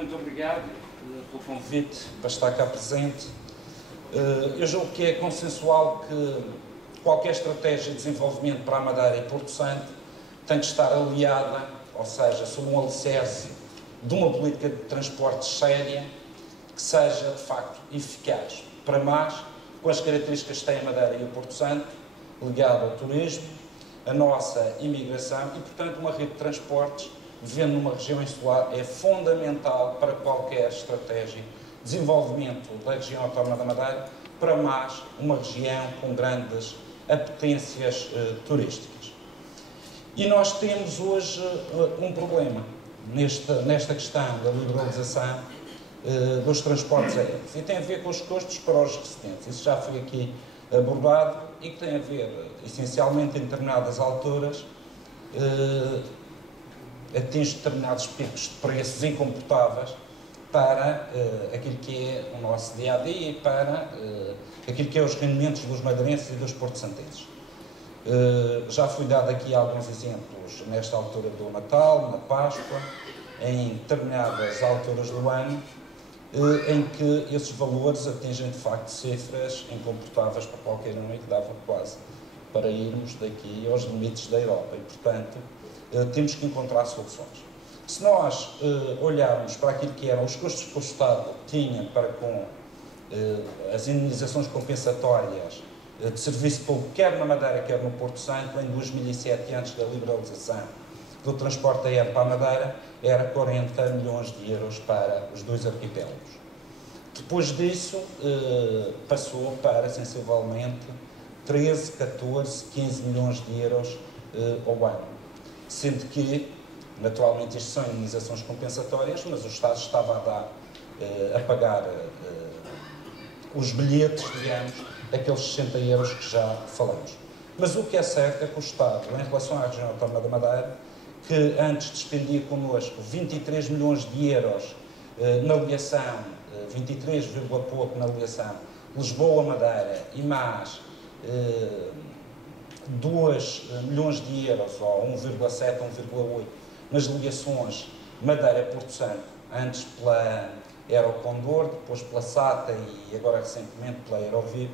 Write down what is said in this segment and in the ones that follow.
muito obrigado pelo convite para estar cá presente. Eu julgo que é consensual que qualquer estratégia de desenvolvimento para a Madeira e Porto Santo tem que estar aliada, ou seja, sob um alicerce de uma política de transportes séria que seja, de facto, eficaz. Para mais, com as características que tem a Madeira e o Porto Santo, ligado ao turismo, a nossa imigração e, portanto, uma rede de transportes, vivendo numa região insular, é fundamental para qualquer estratégia de desenvolvimento da região autónoma da Madeira, para mais uma região com grandes apetências turísticas. E nós temos hoje um problema nesta questão da liberalização dos transportes aéreos, e tem a ver com os custos para os residentes. Isso já foi aqui abordado e que tem a ver, essencialmente, em determinadas alturas, atinge determinados picos de preços incomportáveis para aquilo que é o nosso dia-a-dia e para aquilo que é os rendimentos dos madeirenses e dos porto-santenses. Já fui dado aqui alguns exemplos nesta altura do Natal, na Páscoa, em determinadas alturas do ano, em que esses valores atingem de facto cifras incomportáveis para qualquer um e que dava quase para irmos daqui aos limites da Europa e, portanto, temos que encontrar soluções. Se nós olharmos para aquilo que eram os custos que o Estado tinha para com as indenizações compensatórias de serviço público, quer na Madeira, quer no Porto Santo, em 2007, antes da liberalização do transporte aéreo para a Madeira, era 40 milhões de euros para os dois arquipélagos. Depois disso, passou para, sensivelmente, 13, 14, 15 milhões de euros ao ano. Sendo que, naturalmente, isto são indenizações compensatórias, mas o Estado estava a pagar os bilhetes, digamos, aqueles 60 euros que já falamos. Mas o que é certo é que o Estado, em relação à região autónoma da Madeira, que antes despendia connosco 23 milhões de euros na ligação, 23, pouco na ligação Lisboa-Madeira e mais 2 milhões de euros, ou 1,7, 1,8, nas ligações Madeira-Porto Santo, antes pela Aerocondor, depois pela SATA e agora recentemente pela Aerovivo.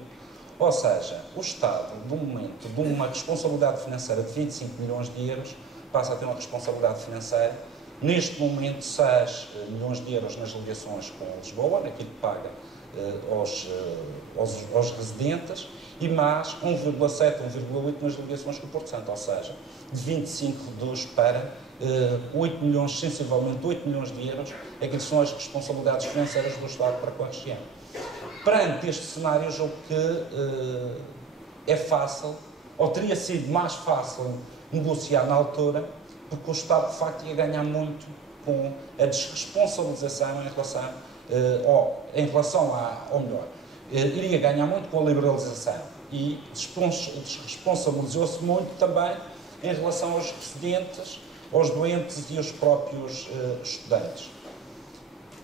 Ou seja, o Estado, de um momento de uma responsabilidade financeira de 25 milhões de euros, passa a ter uma responsabilidade financeira, neste momento, 6 milhões de euros nas ligações com Lisboa, naquilo que paga aos residentes, e mais 1,7, 1,8 nas ligações com o Porto Santo, ou seja, de 25 reduz para 8 milhões, sensivelmente 8 milhões de euros, aquilo são as responsabilidades financeiras do Estado para com a região. Perante este cenário, eu julgo que é fácil, ou teria sido mais fácil negociar na altura, porque o Estado, de facto, ia ganhar muito com a desresponsabilização em relação ou melhor, iria ganhar muito com a liberalização e desresponsabilizou-se muito também em relação aos residentes, aos doentes e aos próprios estudantes.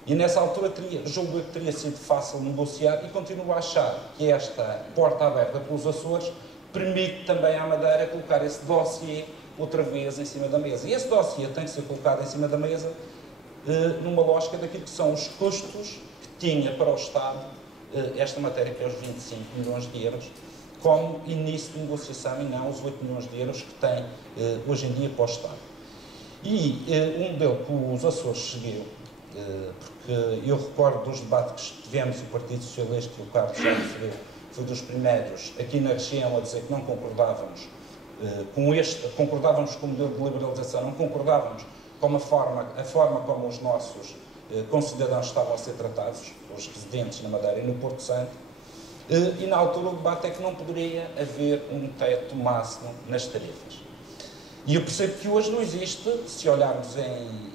E nessa altura julgo que teria sido fácil negociar e continuo a achar que esta porta aberta pelos Açores permite também à Madeira colocar esse dossiê outra vez em cima da mesa. E esse dossiê tem que ser colocado em cima da mesa numa lógica daquilo que são os custos que tinha para o Estado esta matéria, que é os 25 milhões de euros, como início de negociação e não os 8 milhões de euros que tem hoje em dia para o Estado. E um modelo que os Açores seguiu, porque eu recordo dos debates que tivemos, o Partido Socialista, que o Carlos já referiu, foi dos primeiros aqui na região a dizer que não concordávamos concordávamos com o modelo de liberalização, não concordávamos com a forma como os nossos concidadãos estavam a ser tratados, os residentes na Madeira e no Porto Santo, e na altura o debate é que não poderia haver um teto máximo nas tarifas. E eu percebo que hoje não existe, se olharmos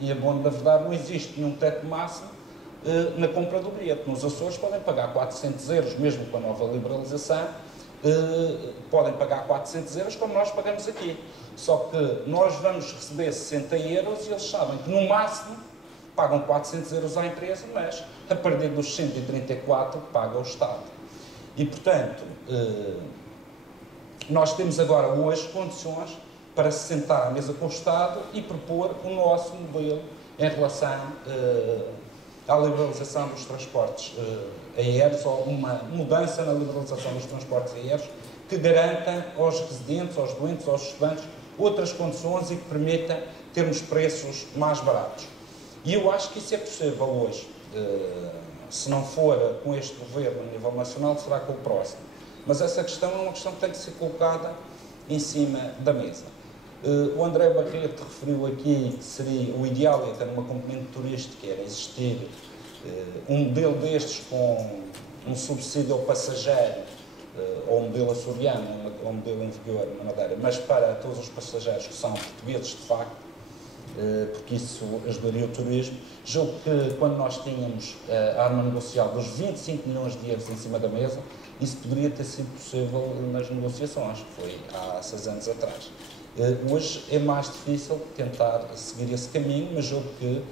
em abono da verdade, não existe nenhum teto máximo na compra do bilhete. Nos Açores podem pagar 400 euros, mesmo com a nova liberalização, podem pagar 400 euros como nós pagamos aqui. Só que nós vamos receber 60 euros e eles sabem que no máximo pagam 400 euros à empresa, mas a partir dos 134 paga o Estado. E, portanto, nós temos agora hoje condições para se sentar à mesa com o Estado e propor o nosso modelo em relação à liberalização dos transportes aéreos, ou uma mudança na liberalização dos transportes aéreos que garanta aos residentes, aos doentes, aos estudantes, outras condições e que permita termos preços mais baratos. E eu acho que isso é possível hoje. Se não for com este governo a nível nacional, será com o próximo. Mas essa questão é uma questão que tem que ser colocada em cima da mesa. O André Barreto referiu aqui que seria o ideal é ter uma componente turística, era existir um modelo destes com um subsídio ao passageiro, ou um modelo açoriano, ou um modelo em vigor na Madeira, mas para todos os passageiros que são portugueses de facto, porque isso ajudaria o turismo. Julgo que quando nós tínhamos a arma negocial dos 25 milhões de euros em cima da mesa, isso poderia ter sido possível nas negociações, que foi há 6 anos atrás. Hoje é mais difícil tentar seguir esse caminho, mas julgo que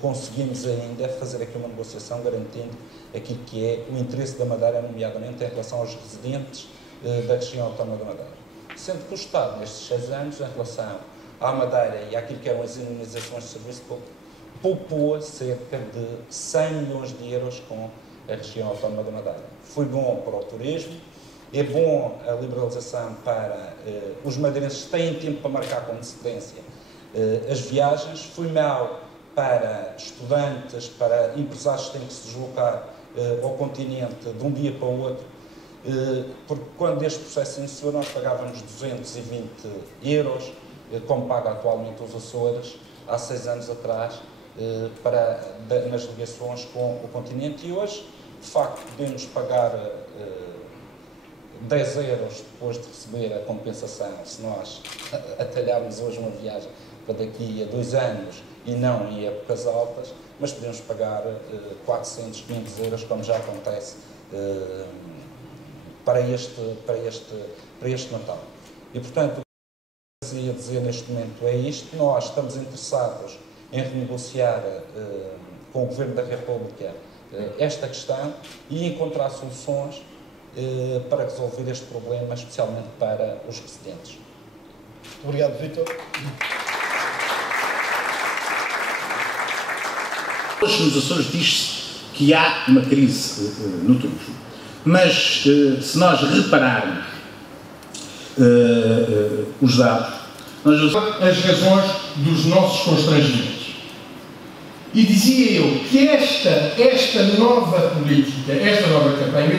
conseguimos ainda fazer aqui uma negociação garantindo aquilo que é o interesse da Madeira, nomeadamente em relação aos residentes da região autónoma da Madeira. Sendo que o Estado, nestes 6 anos, em relação à Madeira e àquilo que eram as indemnizações de serviço público, poupou cerca de 100 milhões de euros com a região autónoma da Madeira. Foi bom para o turismo, é bom a liberalização para os madeirenses que têm tempo para marcar com antecedência as viagens, foi mau para estudantes, para empresários que têm que se deslocar ao continente de um dia para o outro, porque quando este processo se iniciou nós pagávamos 220 euros, como paga atualmente os Açores, há 6 anos atrás, nas ligações com o continente, e hoje, de facto, podemos pagar 10 euros depois de receber a compensação, se nós atalharmos hoje uma viagem para daqui a 2 anos e não em épocas altas, mas podemos pagar 400, 500 euros, como já acontece para este Natal. E, portanto, o que eu queria dizer neste momento é isto: nós estamos interessados em renegociar com o Governo da República esta questão e encontrar soluções para resolver este problema, especialmente para os residentes. Muito obrigado, Vítor. Hoje nos Açores diz-se que há uma crise no turismo, mas se nós repararmos os dados, as razões dos nossos constrangimentos. E dizia eu que esta nova política, esta nova campanha